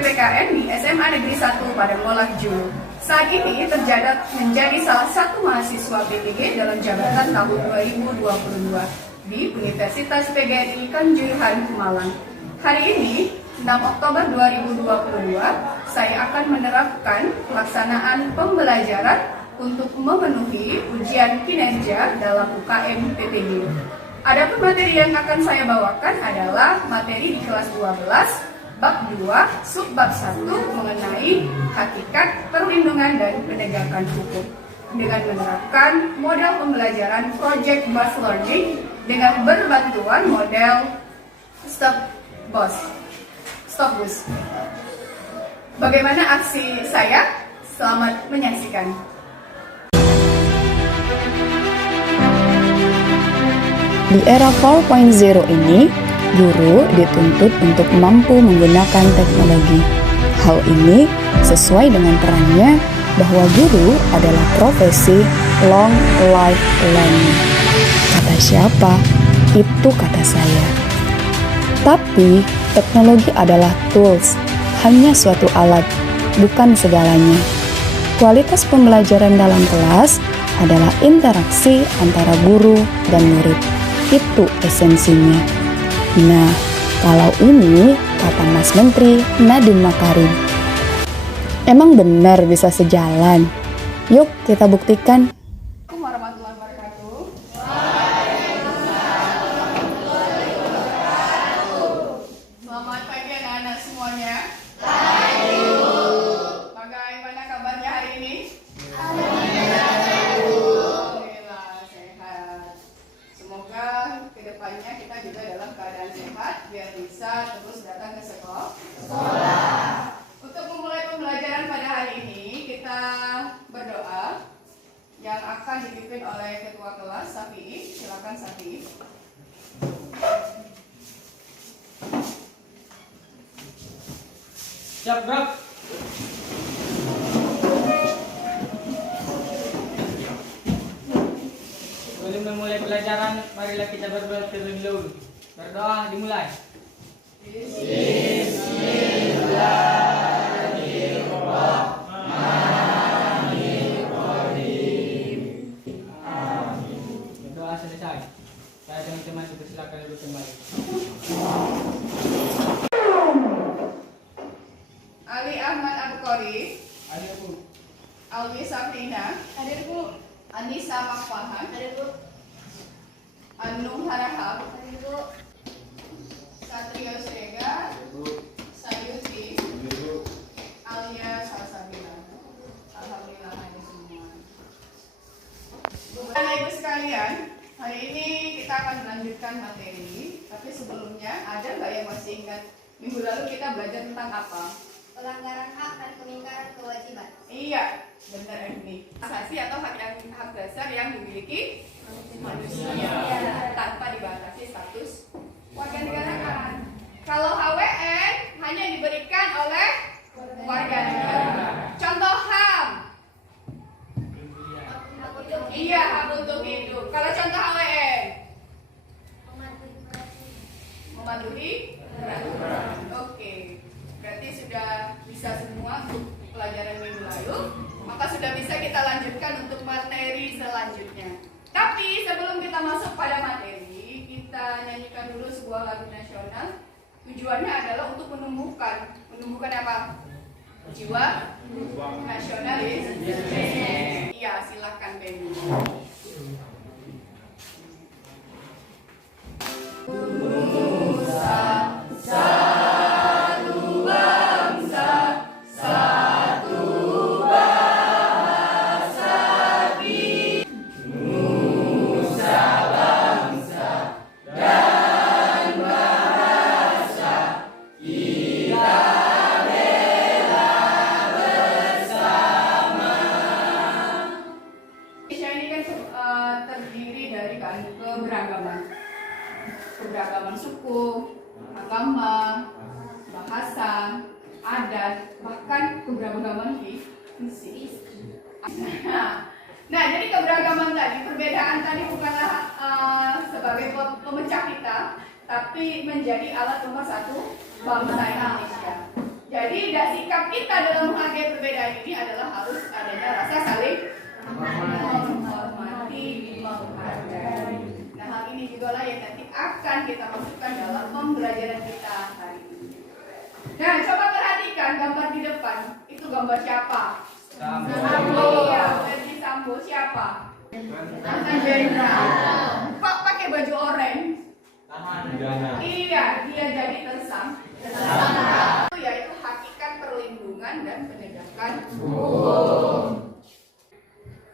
PPKN di SMA Negeri 1 Padangkolak Julu. Saat ini menjadi salah satu mahasiswa PTG dalam jabatan tahun 2022 di Universitas PGRI Kanjuruhan, Malang. Hari ini, 6 Oktober 2022, saya akan menerapkan pelaksanaan pembelajaran untuk memenuhi ujian kinerja dalam UKM PTG. Adapun materi yang akan saya bawakan adalah materi di kelas 12, bab 2, subbab 1 mengenai hakikat perlindungan dan penegakan hukum dengan menerapkan model pembelajaran project based learning dengan berbantuan model Stopbus. Bagaimana aksi saya? Selamat menyaksikan. Di era 4.0 ini, guru dituntut untuk mampu menggunakan teknologi. Hal ini sesuai dengan perannya bahwa guru adalah profesi long life learning. Kata siapa? Itu kata saya. Tapi, teknologi adalah tools, hanya suatu alat, bukan segalanya. Kualitas pembelajaran dalam kelas adalah interaksi antara guru dan murid. Itu esensinya. Nah, kalau ini kata Mas Menteri Nadiem Makarim. Emang benar bisa sejalan? Yuk kita buktikan. Assalamualaikum warahmatullahi wabarakatuh. Selamat pagi anak-anak semuanya. Bagaimana kabarnya hari ini? Alhamdulillah sehat. Semoga kedepannya kita juga dalam keadaan sehat biar bisa terus datang ke sekolah. Untuk memulai pembelajaran pada hari ini kita berdoa yang akan dipimpin oleh ketua kelas Safi. Silakan Safi. Siap, Bro. Sebelum memulai pelajaran, marilah kita berdoa terlebih dahulu. Berdoa dimulai. Berdoa selesai. Saya teman-teman dipersilakan duduk kembali. Ali Ahmad Abukori, Hadirku. Alwi Safrina, Hadirku. Anissa Makfahan, Hadirku. Anung Harahap, Hadirku. Satrio Srega, Sayuti, Alia Salsabila. Alhamdulillah hadir semua. Bapak Ibu sekalian, hari ini kita akan melanjutkan materi. Tapi sebelumnya, ada nggak yang masih ingat minggu lalu kita belajar tentang apa? Pelanggaran hak dan pengingkaran kewajiban. Iya, benar ini. Asasi atau hak dasar yang dimiliki manusia tanpa dibatasi status warga negaraan. Kalau HWN hanya diberikan oleh warga negara. Contoh HAM. Iya, hak untuk hidup. Kalau contoh HWN mematuhi peraturan. Oke. Berarti sudah bisa semua untuk pelajaran minggu lalu. Maka sudah bisa kita lanjutkan untuk materi selanjutnya. Tapi sebelum kita masuk pada materi, kita nyanyikan dulu sebuah lagu nasional. Tujuannya adalah untuk menumbuhkan apa? Jiwa nasionalis. Iya, silakan Benny. Keberagaman suku, agama, bahasa, adat, bahkan keberagaman fisik. Nah, jadi keberagaman tadi, perbedaan tadi bukanlah sebagai pemecah kita, tapi menjadi alat nomor satu bangsa Indonesia. Jadi sikap kita dalam menghargai perbedaan ini adalah harus adanya rasa saling menghormati, menghargai. Nah, hal ini juga lah yang nanti akan kita masukkan dalam pembelajaran kita hari ini. Nah, coba perhatikan gambar di depan. Itu gambar siapa? Sambo. Iya, versi Sambo siapa? Mantan jenderal. Kok pakai baju oranye? Iya, dia jadi tersangka. Yaitu hakikat perlindungan dan penegakan hukum.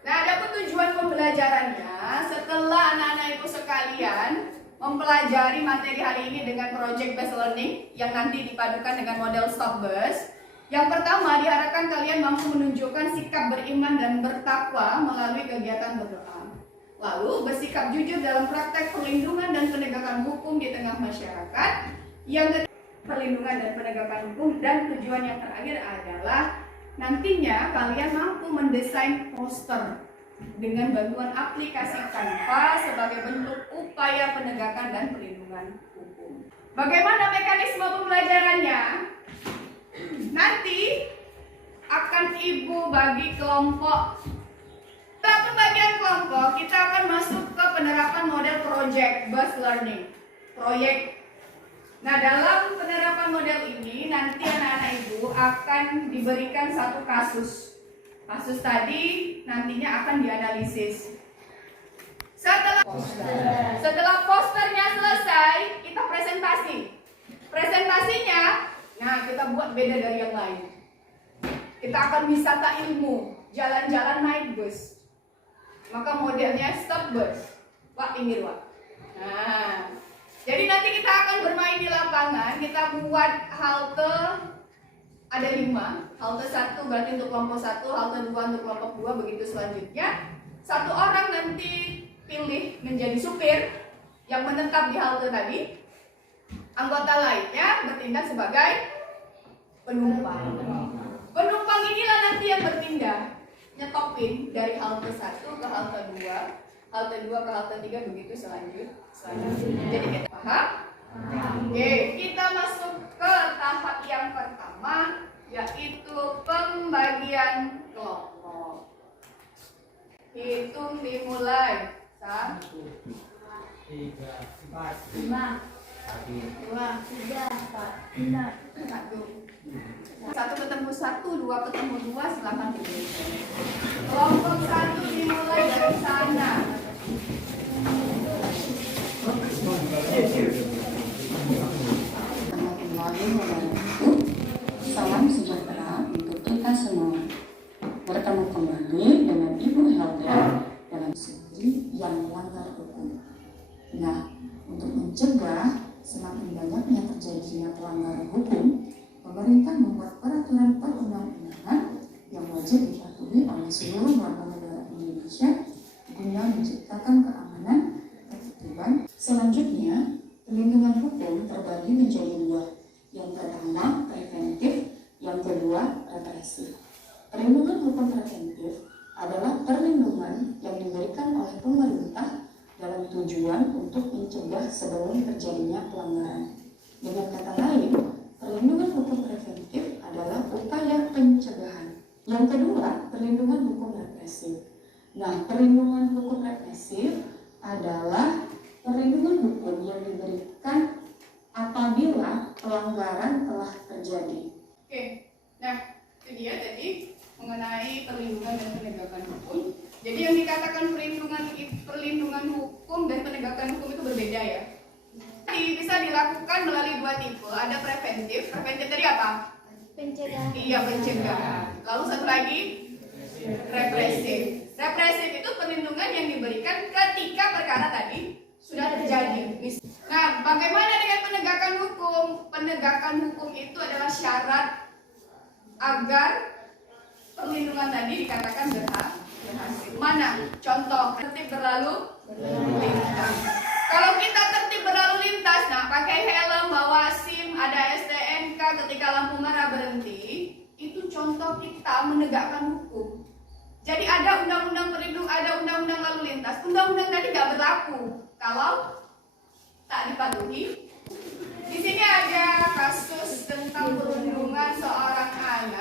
Nah, adapun tujuan pembelajarannya, setelah anak-anak ibu sekalian mempelajari materi hari ini dengan project based learning yang nanti dipadukan dengan model Stopbus. Yang pertama, diharapkan kalian mampu menunjukkan sikap beriman dan bertakwa melalui kegiatan berdoa. Lalu, bersikap jujur dalam praktek perlindungan dan penegakan hukum di tengah masyarakat. Yang ketiga, perlindungan dan penegakan hukum, dan tujuan yang terakhir adalah nantinya kalian mampu mendesain poster dengan bantuan aplikasi Canva sebagai bentuk upaya penegakan dan perlindungan hukum. Bagaimana mekanisme pembelajarannya? Nanti akan ibu bagi kelompok. Setelah pembagian kelompok, kita akan masuk ke penerapan model project based learning. Proyek. Nah, dalam penerapan model ini nanti anak-anak ibu akan diberikan satu kasus. Kasus tadi nantinya akan dianalisis. Setelah posternya selesai, kita presentasi. Presentasinya, nah kita buat beda dari yang lain. Kita akan wisata ilmu, jalan-jalan naik bus. Maka modelnya stop bus. Wak, pinggir wak. Nah, jadi nanti kita akan bermain di lapangan. Kita buat halte ada 5. Halte 1 berarti untuk kelompok 1, halte 2 untuk kelompok 2, begitu selanjutnya. Satu orang nanti pilih menjadi supir yang menetap di halte tadi. Anggota lainnya bertindak sebagai penumpang. Penumpang inilah nanti yang berpindah, nyetopin dari halte 1 ke halte 2, halte 2 ke halte 3, begitu selanjutnya. Jadi kita paham? Oke, kita masuk ke tahap yang pertama, yaitu pembagian kelompok. Hitung dimulai. 1, 3, 4, 5, 2, 3, 4, 5, 1. 1 ketemu 1, 2 ketemu 2, silakan pilih. Kelompok 1 dimulai dari sana. Salam sejahtera untuk kita semua. Bertemu kembali dengan Ibu Helda dalam segi yang melanggar hukum. Nah, untuk mencegah semakin banyaknya terjadinya pelanggaran hukum, pemerintah membuat peraturan perundang-undangan yang wajib dipatuhi oleh seluruh warga negara Indonesia guna menciptakan keamanan, ketertiban. Selanjutnya, perlindungan hukum terbagi menjadi 2. Yang pertama, preventif, yang kedua, represif. Perlindungan hukum preventif adalah perlindungan yang diberikan oleh pemerintah dalam tujuan untuk mencegah sebelum terjadinya pelanggaran. Dengan kata lain, perlindungan hukum preventif adalah upaya pencegahan. Yang kedua, perlindungan hukum represif. Nah, perlindungan hukum represif adalah perlindungan hukum yang diberikan apabila pelanggaran telah terjadi. Oke, nah itu dia tadi mengenai perlindungan dan penegakan hukum. Jadi yang dikatakan perlindungan hukum dan penegakan hukum itu berbeda ya. Jadi bisa dilakukan melalui 2 tipe. Ada preventif. Preventif tadi apa? Pencegahan. Iya, pencegahan. Lalu satu lagi represif. Represif itu perlindungan yang diberikan ketika perkara tadi sudah terjadi. Nah, bagaimana dengan penegakan hukum? Penegakan hukum itu adalah syarat agar perlindungan tadi dikatakan berhasil. Mana? Contoh, tertib berlalu lintas. Kalau kita tertib berlalu lintas, nah pakai helm, bawa SIM, ada STNK, ketika lampu merah berhenti, itu contoh kita menegakkan hukum. Jadi ada undang-undang perlindungan, ada undang-undang lalu lintas. Undang-undang tadi nggak berlaku kalau tak dipatuhi. Di sini ada kasus tentang perlindungan seorang anak.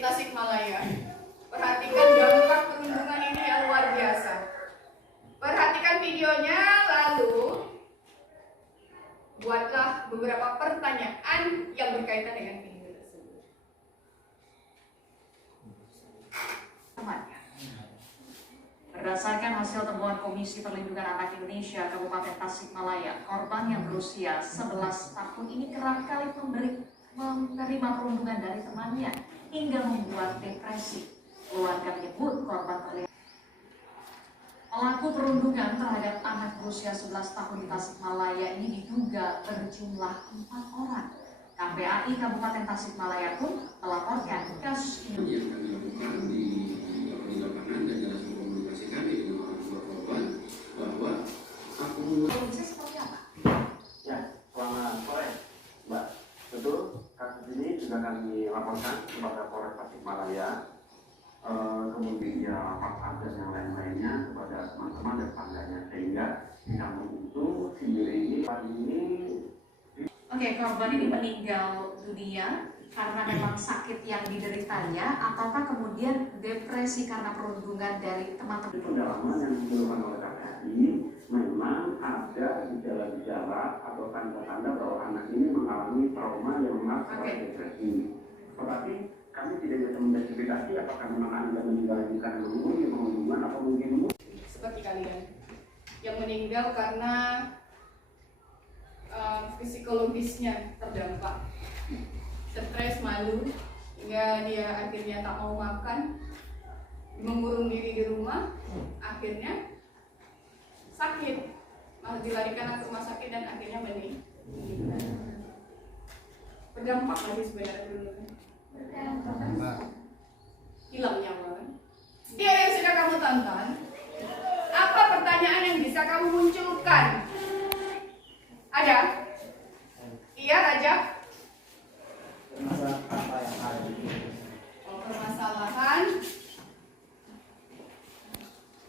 di Tasikmalaya. Perhatikan dampak perundungan ini yang luar biasa. Perhatikan videonya, lalu buatlah beberapa pertanyaan yang berkaitan dengan video tersebut. Berdasarkan hasil temuan Komisi Perlindungan Anak Indonesia Kabupaten Tasikmalaya, korban yang berusia 11 tahun ini kerap kali menerima perundungan dari temannya hingga membuat depresi. Keluarga menyebut korban terlihat pelaku perundungan terhadap anak berusia 11 tahun di Tasikmalaya ini diduga berjumlah 4 orang. KPAI Kabupaten Tasikmalaya pun melaporkan kasus ini. Yang kami lakukan di lapangan dan dalam komunikasi kami dengan orang tua korban bahwa Kondisi seperti apa? Ya, selamat sore, Mbak. Betul, kasus ini sudah kami laporkan kepada Polres Tasikmalaya, kemudian ya Pak dan yang lain-lainnya kepada teman-teman dan tangganya, sehingga kami itu sendiri ini pagi ini. Oke, korban ini meninggal dunia karena memang sakit yang dideritanya, ataukah kemudian depresi karena perundungan dari teman-teman? Pendalaman yang dilakukan oleh KPAI memang ada gejala-gejala atau tanda-tanda bahwa anak ini mengalami trauma yang mengakibatkan depresi. Tetapi kami tidak bisa mendeskripsi apakah memang anak meninggal ini karena perundungan atau mungkin Seperti kalian yang meninggal karena psikologisnya terdampak, stres, malu, hingga dia akhirnya tak mau makan, mengurung diri di rumah, akhirnya sakit, malah dilarikan ke rumah sakit dan akhirnya meninggal. Berdampak lagi sebenarnya dulu, hilang nyawa kan? Dia yang sudah kamu tonton, apa pertanyaan yang bisa kamu munculkan? Ada? Iya, Raja?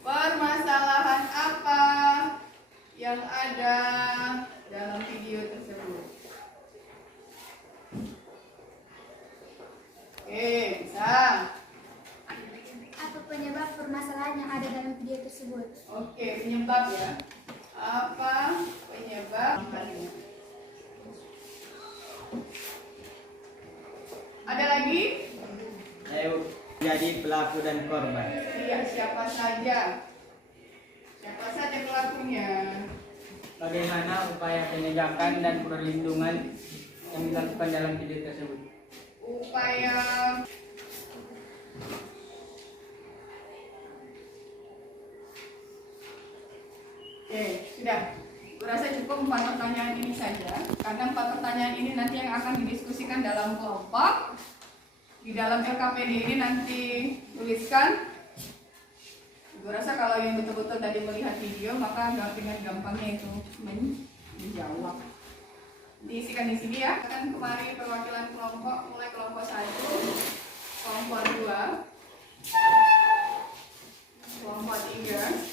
Permasalahan apa yang ada dalam video tersebut? Oke, bisa. Apa penyebab permasalahan yang ada dalam video tersebut? Oke, penyebab ya. Apa penyebab? Ada lagi? Ayo jadi pelaku dan korban. Iya, siapa saja? Siapa saja pelakunya? Bagaimana upaya penegakan dan perlindungan yang dilakukan dalam video tersebut? Upaya Oke, sudah. Kurasa cukup 4 pertanyaan ini saja. Karena 4 pertanyaan ini nanti yang akan didiskusikan dalam kelompok. Di dalam LKPD ini nanti tuliskan. Gue rasa kalau yang betul-betul tadi melihat video, maka dengan gampangnya itu menjawab. Diisikan di sini ya. Akan kemari perwakilan kelompok, mulai kelompok 1, kelompok 2, kelompok 3.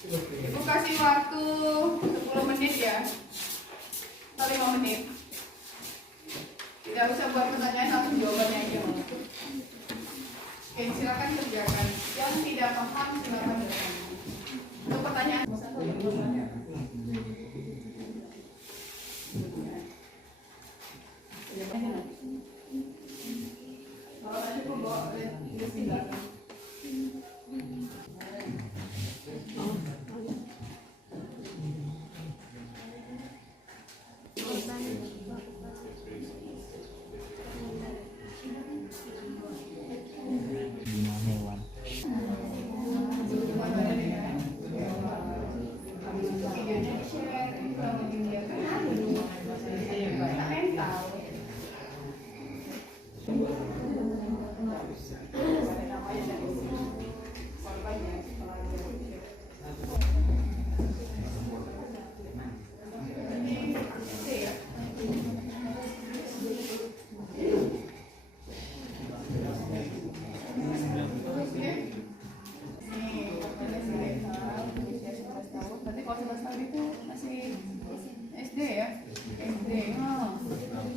Ibu kasih waktu 10 menit ya, atau 5 menit. Tidak usah buat pertanyaan, langsung jawabannya aja. Oke, silakan kerjakan. Yang tidak paham silakan bertanya. Untuk pertanyaan kalau tadi aku bawa list di belakang.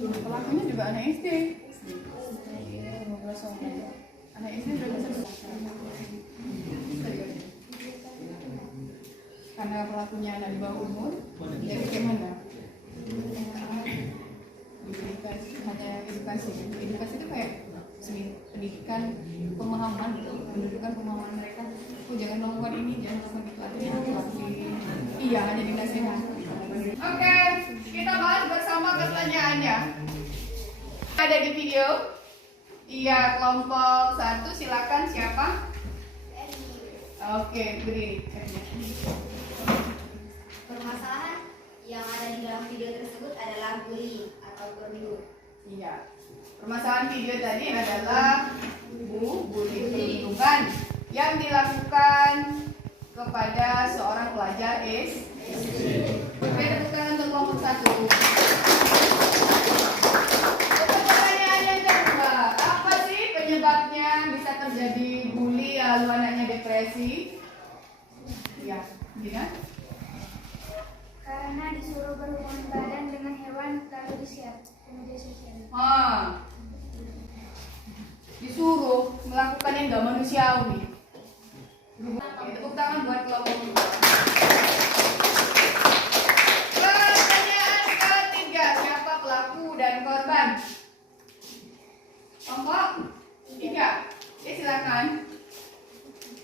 Pelakunya juga anak SD. kosong aja. Anak SD udah bisa karena pelakunya anak di bawah umur, jadi kayak mana? Hanya edukasi itu kayak pendidikan, pemahaman gitu, menunjukkan pemahaman mereka. Oh jangan melakukan ini, jangan melakukan itu, artinya iya hanya dinasihat. Oke, kita bahas bersama pertanyaannya. Ada di video. Iya, kelompok 1 silakan siapa? Oke, beri. Permasalahan yang ada di dalam video tersebut adalah bullying atau perundungan. Iya. Permasalahan video tadi adalah bullying, perundungan yang dilakukan kepada seorang pelajar SD. Oke, tepuk tangan untuk kelompok 1. Pertanyaan yang kedua, apa sih penyebabnya bisa terjadi bully lalu anaknya depresi? Ya, Dina? Karena disuruh berhubungan badan dengan hewan lalu di-share ke media sosial. Disuruh melakukan yang gak manusiawi. Oke, tepuk tangan buat kelompok 2. Pertanyaan ketiga, siapa pelaku dan korban? Kelompok 3. Ya silakan.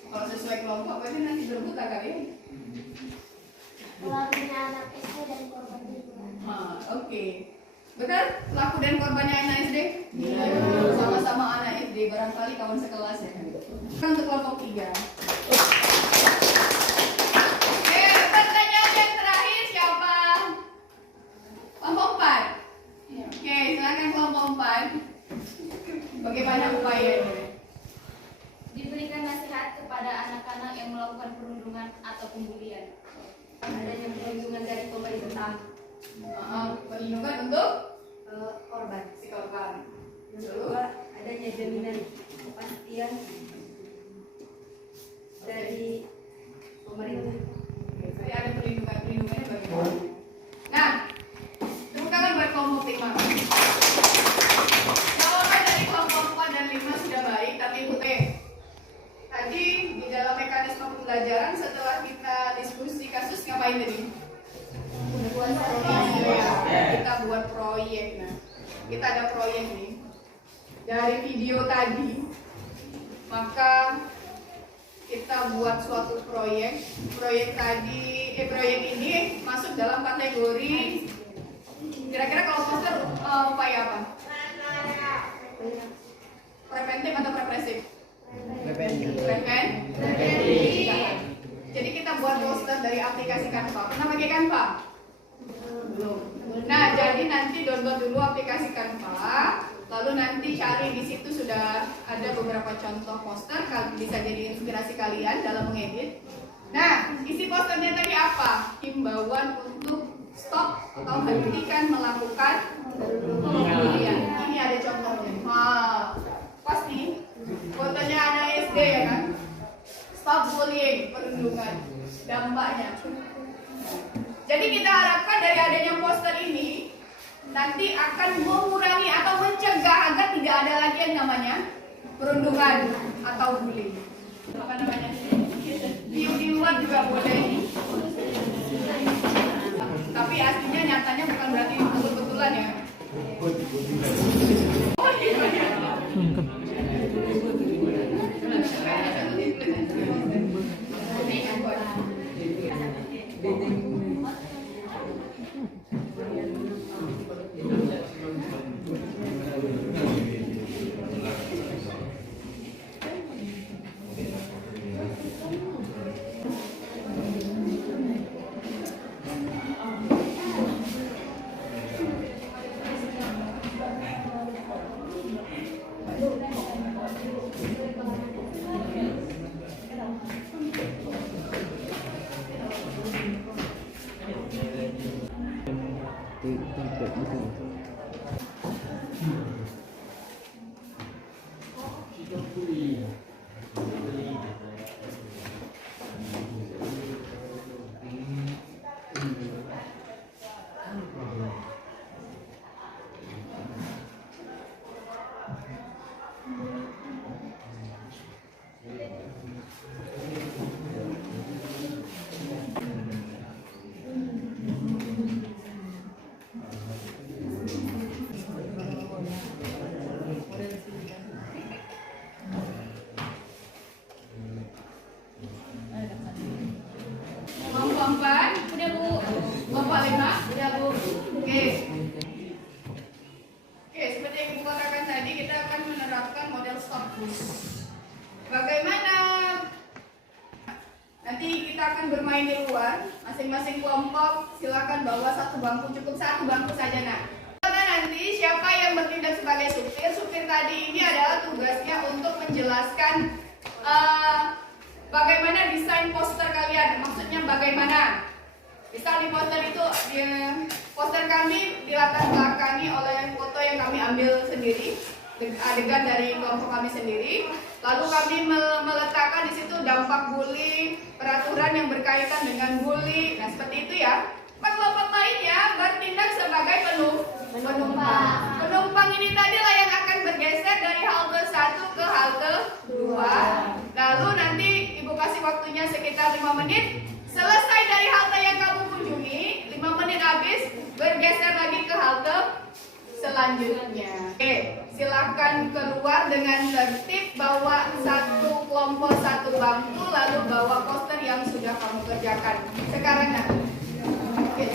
Kalau sesuai kelompok berarti nanti berebut kali. Pelakunya anak SD dan korban juga. Oke. Betul? Pelaku dan korbannya anak SD? Iya. Sama-sama anak SD, barangkali kawan sekelas ya. Untuk kelompok 3. Oke, pertanyaan yang terakhir siapa? Kelompok 4. Oke, silakan kelompok 4. Bagaimana upayanya? Diberikan nasihat kepada anak-anak yang melakukan perundungan atau pembulian. Adanya perlindungan dari pemerintah. Perlindungan untuk Korban. si korban. Yang kedua, adanya jaminan kepastian dari pemerintah. Jadi ada perlindungannya bagaimana? Nah, tepuk tangan buat kelompok 5. Jawaban dari kelompok 4 dan 5 sudah baik, tapi tadi di dalam mekanisme pembelajaran setelah kita diskusi kasus ngapain tadi? Kita buat proyek. Nah, kita ada proyek nih dari video tadi, maka kita buat suatu proyek. Proyek ini masuk dalam kategori kira-kira kalau poster upaya apa? Preventif atau represif? Preventif. Jadi kita buat poster dari aplikasi Canva. Pernah pakai Canva? Belum. Nah, jadi nanti download dulu aplikasi Canva, lalu nanti cari di situ sudah ada beberapa contoh poster, bisa jadi inspirasi kalian dalam mengedit. Nah, isi posternya tadi apa? Himbauan untuk stop atau hentikan melakukan pembulian. Ini ada contohnya. Pasti fotonya anak SD ya kan? Stop bullying, perundungan, dampaknya. Jadi kita harapkan dari adanya poster ini nanti akan mengurangi atau mencegah agar tidak ada lagi yang namanya perundungan atau bullying. Apa namanya? View di luar juga boleh. Tapi aslinya nyatanya bukan berarti betul-betulan ya. Oh iya. Bagaimana? Nanti kita akan bermain di luar. Masing-masing kelompok silakan bawa satu bangku, cukup satu bangku saja nak. Nanti siapa yang bertindak sebagai supir? Supir tadi ini adalah tugasnya untuk menjelaskan bagaimana desain poster kalian. Maksudnya bagaimana? Misal di poster itu, poster kami dilatar belakangi oleh foto yang kami ambil sendiri, adegan dari kelompok kami sendiri. Lalu kami meletakkan di situ dampak bully, peraturan yang berkaitan dengan bully. Nah seperti itu ya. Kelompok lainnya bertindak sebagai penumpang. Penumpang ini tadilah yang akan bergeser dari halte 1 ke halte 2. Lalu nanti ibu kasih waktunya sekitar 5 menit. Selesai dari halte yang kamu kunjungi, 5 menit habis, bergeser lagi ke halte selanjutnya. Oke, silakan keluar dengan tertib, bawa satu kelompok satu bangku, lalu bawa poster yang sudah kamu kerjakan. Sekarang nak. Oke.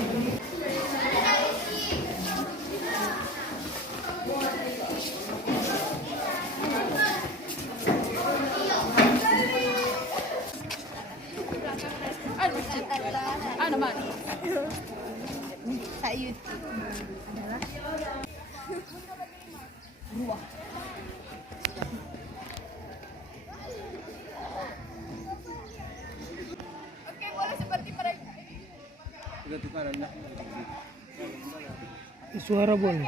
Oke, boleh seperti mereka. Suara boleh.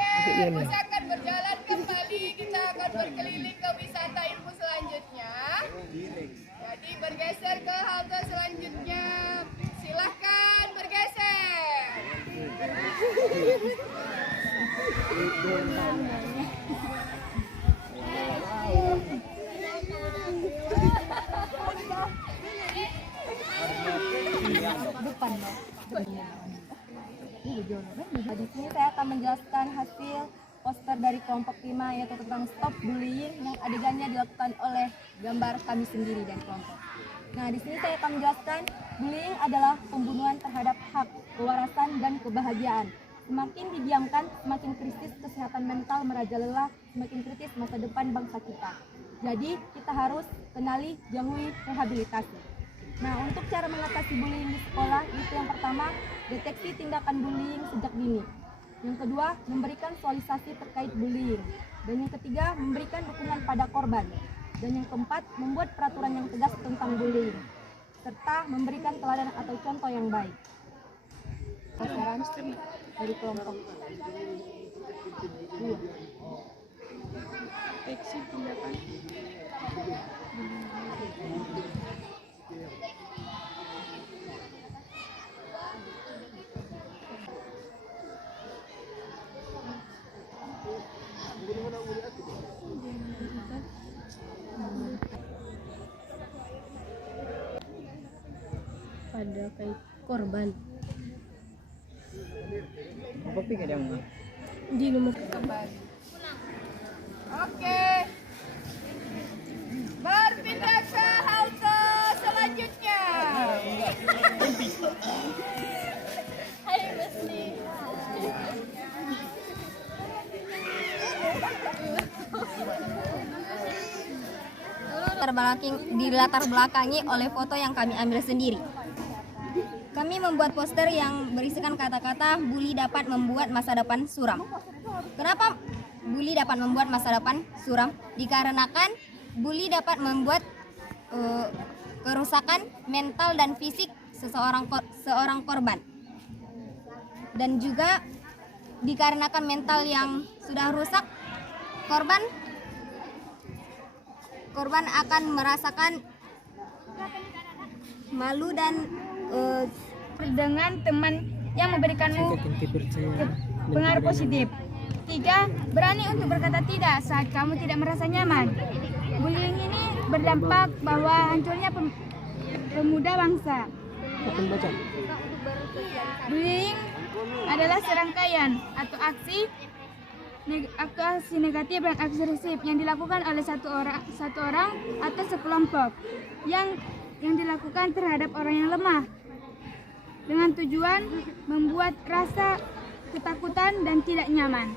Bus akan berjalan kembali. Kita akan berkeliling ke wisata ilmu selanjutnya. Jadi bergeser ke halte selanjutnya. Silahkan bergeser. Di sini saya akan menjelaskan hasil poster dari kelompok 5 yaitu tentang stop bullying yang adegannya dilakukan oleh gambar kami sendiri dan kelompok. Nah, di sini saya akan menjelaskan bullying adalah pembunuhan terhadap hak, kewarasan, dan kebahagiaan. Semakin didiamkan, semakin kritis kesehatan mental merajalela, semakin kritis masa depan bangsa kita. Jadi, kita harus kenali, jauhi rehabilitasi. Nah, untuk cara mengatasi bullying di sekolah, itu yang pertama, deteksi tindakan bullying sejak dini. Yang kedua, memberikan sosialisasi terkait bullying. Dan yang ketiga, memberikan dukungan pada korban. Dan yang keempat, membuat peraturan yang tegas tentang bullying. Serta memberikan teladan atau contoh yang baik. Saran dari kelompok 2. Deteksi tindakan. Pada kait korban Apa pikir yang mana? di nomor Kembali. Oke. Berpindah ke halte selanjutnya. dilatar belakangi oleh foto yang kami ambil sendiri. Kami membuat poster yang berisikan kata-kata bully dapat membuat masa depan suram. Kenapa bully dapat membuat masa depan suram? Dikarenakan bully dapat membuat kerusakan mental dan fisik seorang korban. Dan juga dikarenakan mental yang sudah rusak, korban akan merasakan malu dan dengan teman yang memberikanmu pengaruh positif. 3. Berani untuk berkata tidak saat kamu tidak merasa nyaman. Bullying ini berdampak bahwa hancurnya pemuda bangsa. Bullying adalah serangkaian atau aksi negatif dan agresif yang dilakukan oleh satu orang atau sekelompok yang dilakukan terhadap orang yang lemah dengan tujuan membuat rasa ketakutan dan tidak nyaman.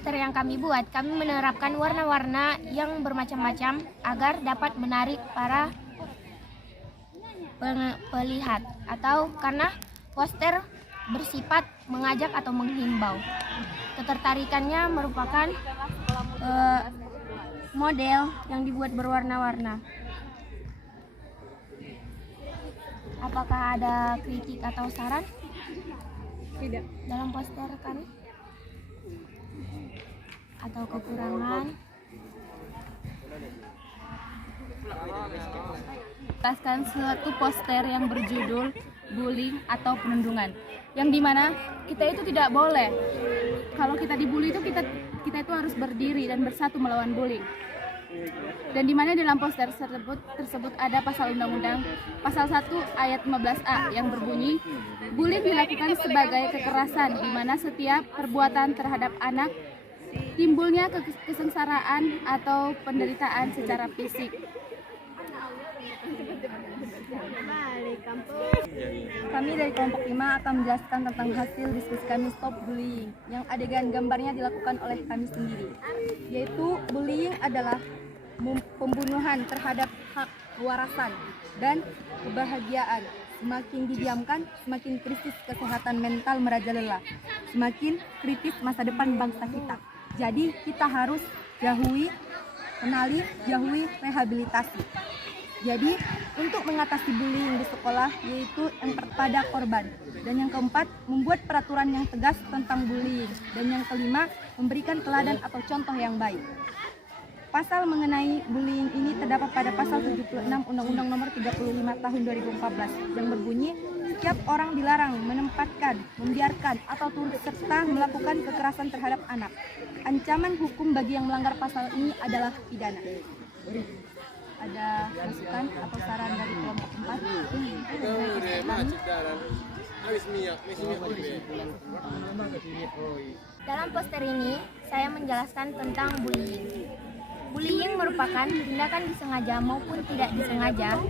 poster yang kami buat, kami menerapkan warna-warna yang bermacam-macam agar dapat menarik para pelihat, atau karena poster bersifat mengajak atau menghimbau. Ketertarikannya merupakan model yang dibuat berwarna-warna. Apakah ada kritik atau saran? Tidak. Dalam poster kami? Atau kekurangan? Jelaskan suatu poster yang berjudul bullying atau penundungan, yang dimana kita itu tidak boleh, kalau kita dibully itu kita itu harus berdiri dan bersatu melawan bullying. Dan dimana dalam poster tersebut ada pasal undang-undang pasal 1 ayat 15A yang berbunyi, bullying dilakukan sebagai kekerasan di mana setiap perbuatan terhadap anak timbulnya kesengsaraan atau penderitaan secara fisik. Kami dari kelompok 5 akan menjelaskan tentang hasil diskusi kami Stop Bullying yang adegan gambarnya dilakukan oleh kami sendiri, yaitu bullying adalah pembunuhan terhadap hak kewarasan dan kebahagiaan. Semakin didiamkan, semakin kritis kesehatan mental merajalela, semakin kritis masa depan bangsa kita. Jadi kita harus kenali, jauhi rehabilitasi. Jadi untuk mengatasi bullying di sekolah, yaitu yang pada korban, dan yang keempat membuat peraturan yang tegas tentang bullying, dan yang kelima memberikan teladan atau contoh yang baik. Pasal mengenai bullying ini terdapat pada pasal 76 Undang-Undang Nomor 35 Tahun 2014 yang berbunyi, setiap orang dilarang menempatkan, membiarkan atau turut serta melakukan kekerasan terhadap anak. Ancaman hukum bagi yang melanggar pasal ini adalah pidana. Ada masukan atau saran dari kelompok 4? Dalam poster ini, saya menjelaskan tentang bullying. Bullying merupakan tindakan disengaja maupun tidak disengaja,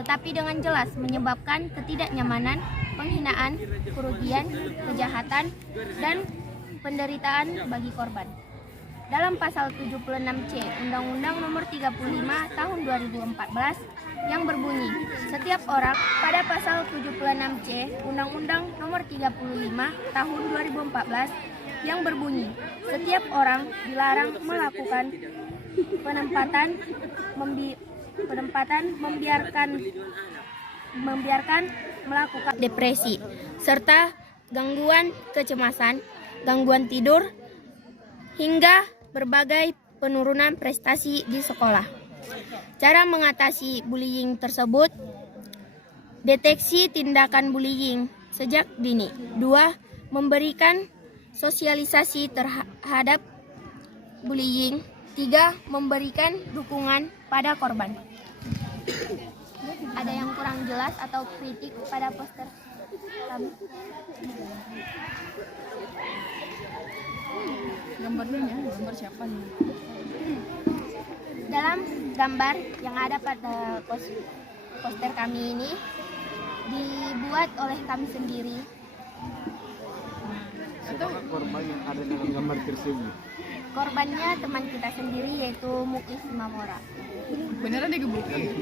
tetapi dengan jelas menyebabkan ketidaknyamanan, penghinaan, kerugian, kejahatan, dan penderitaan bagi korban. Dalam pasal 76C Undang-Undang Nomor 35 Tahun 2014 yang berbunyi, setiap orang, pada pasal 76C Undang-Undang Nomor 35 Tahun 2014 yang berbunyi, setiap orang dilarang melakukan membiarkan melakukan depresi serta gangguan kecemasan, gangguan tidur, hingga berbagai penurunan prestasi di sekolah. Cara mengatasi bullying tersebut: deteksi tindakan bullying sejak dini. 2. Memberikan sosialisasi terhadap bullying. 3. Memberikan dukungan pada korban. Ada yang kurang jelas atau kritik pada poster kami? Gambar siapa nih? Dalam gambar yang ada pada poster kami ini dibuat oleh kami sendiri. Atau korban yang ada dalam gambar tersebut? Korbannya teman kita sendiri, yaitu Mukis Mamora. Beneran digebukin?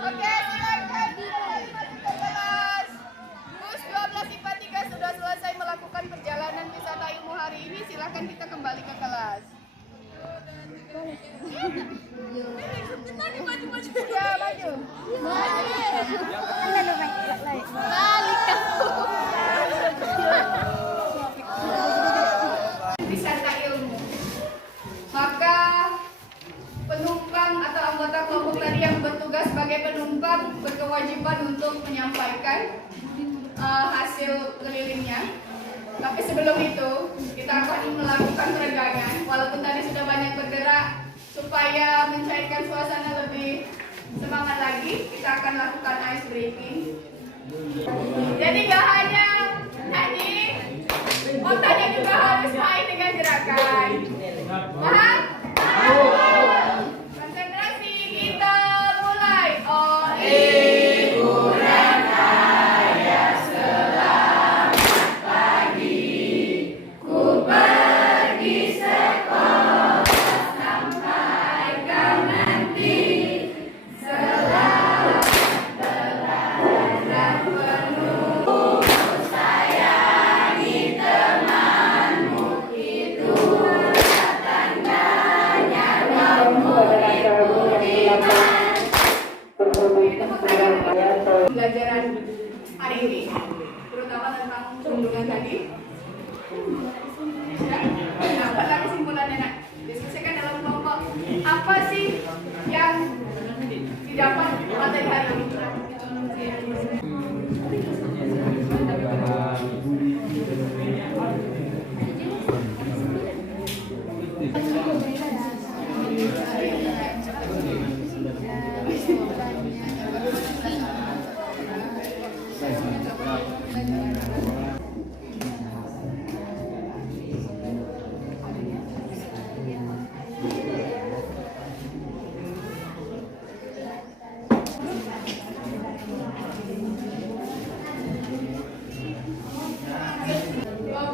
Oke, silakan kembali ke kelas. Bus 12 IPA 3 sudah selesai melakukan perjalanan wisata ilmu hari ini. Silakan kita kembali ke kelas. Maju. Ya, maju. Balik kamu. Wisata ilmu. Maka penumpang atau anggota kelompok tadi yang bertugas sebagai penumpang berkewajiban untuk menyampaikan hasil kelilingnya. Tapi sebelum itu kita akan melakukan peregangan. Walaupun tadi sudah banyak bergerak, supaya mencairkan suasana lebih semangat lagi, kita akan lakukan ice breaking. Jadi gak hanya nyanyi, otaknya juga harus main dengan gerakan. Paham? Konsentrasi, kita mulai. Oh, liburan ayah selamat pagi, ku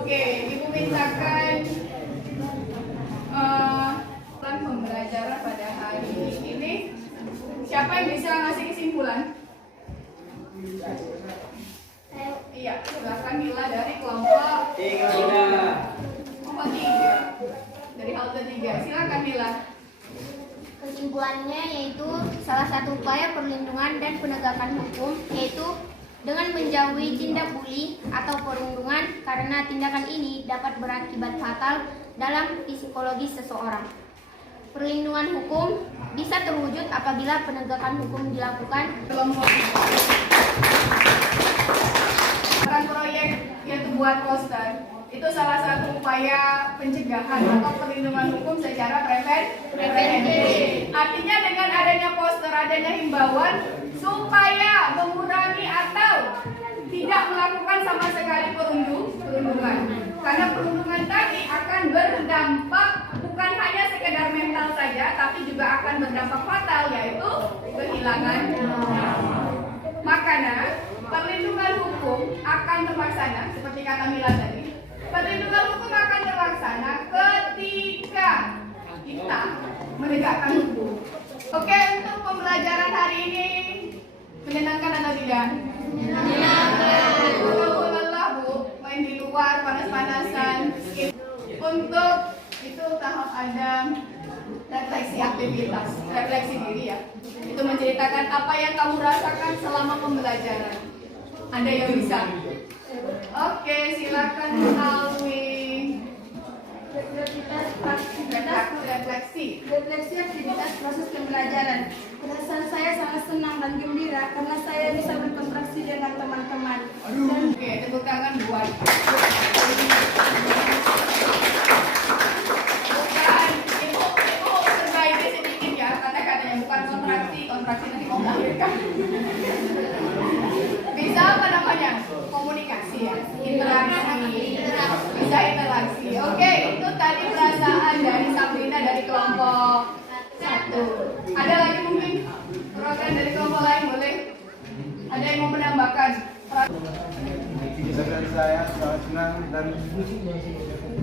Oke, Ibu mintakan plan pembelajaran pada hari ini. Siapa yang bisa ngasih kesimpulan? Iya, silakan Mila dari kelompok 3. Dari halte 3. Silakan Mila. Kesimpulannya yaitu salah satu upaya perlindungan dan penegakan hukum yaitu dengan menjauhi tindak bully atau perundungan karena tindakan ini dapat berakibat fatal dalam psikologis seseorang. Perlindungan hukum bisa terwujud apabila penegakan hukum dilakukan. Peran proyek yaitu buat poster itu salah satu upaya pencegahan atau perlindungan hukum secara preventif. Artinya dengan adanya poster, adanya himbauan supaya mengurangi atau tidak melakukan sama sekali perundungan. Karena perundungan tadi akan berdampak bukan hanya sekedar mental saja, tapi juga akan berdampak fatal, yaitu kehilangan. Makanya perlindungan hukum akan terlaksana seperti kata Mila tadi. Perlindungan hukum akan terlaksana ketika kita menegakkan hukum. Oke, untuk pembelajaran hari ini menyenangkan atau tidak? Menyenangkan. Lelah Bu, main di luar panas-panasan. Untuk itu tahap ada refleksi aktivitas, refleksi diri ya. Itu menceritakan apa yang kamu rasakan selama pembelajaran. Ada yang bisa? Oke, silakan Alwi. Refleksi aktivitas proses pembelajaran. Perasaan saya sangat senang dan gembira karena saya bisa berkontraksi dengan teman-teman. Oke, tepuk tangan buat. Bukan, ibu perbaiki sedikit ya kata-katanya, bukan kontraksi nanti mau melahirkan. Bisa apa namanya? Komunikasi ya, interaksi. Bisa interaksi. Oke, itu tadi perasaan dari Sabrina dari kelompok 1. Ada lagi mungkin program dari kelompok lain boleh? Ada yang mau menambahkan? Misalkan saya sangat senang dan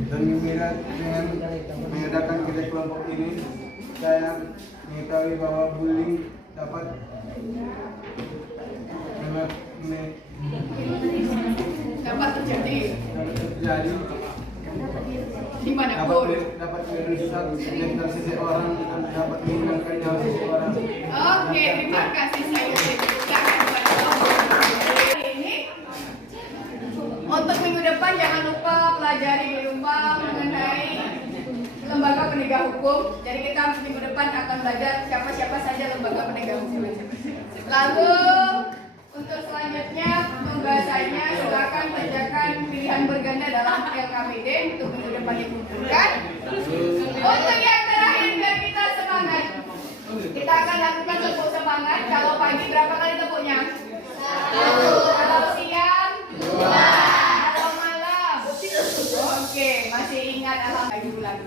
gembira dengan mengadakan kerja kelompok ini. Saya mengetahui bahwa bullying dapat terjadi di mana dapat merusak mental seseorang dan dapat menghilangkan nyawa seseorang. Oke, terima kasih saya hari ini. Untuk minggu depan jangan lupa pelajari di rumah mengenai lembaga penegak hukum. Jadi kita minggu depan akan belajar siapa-siapa saja lembaga penegak hukum. Lalu untuk selanjutnya pembahasannya silakan bacakan pilihan berganda dalam LKPD untuk minggu depan dikumpulkan. Untuk yang terakhir biar kita semangat, kita akan lakukan tepuk semangat. Kalau pagi berapa kali tepuknya? 1. Kalau siang? 2. Kalau malam? Oke, masih ingat alhamdulillah.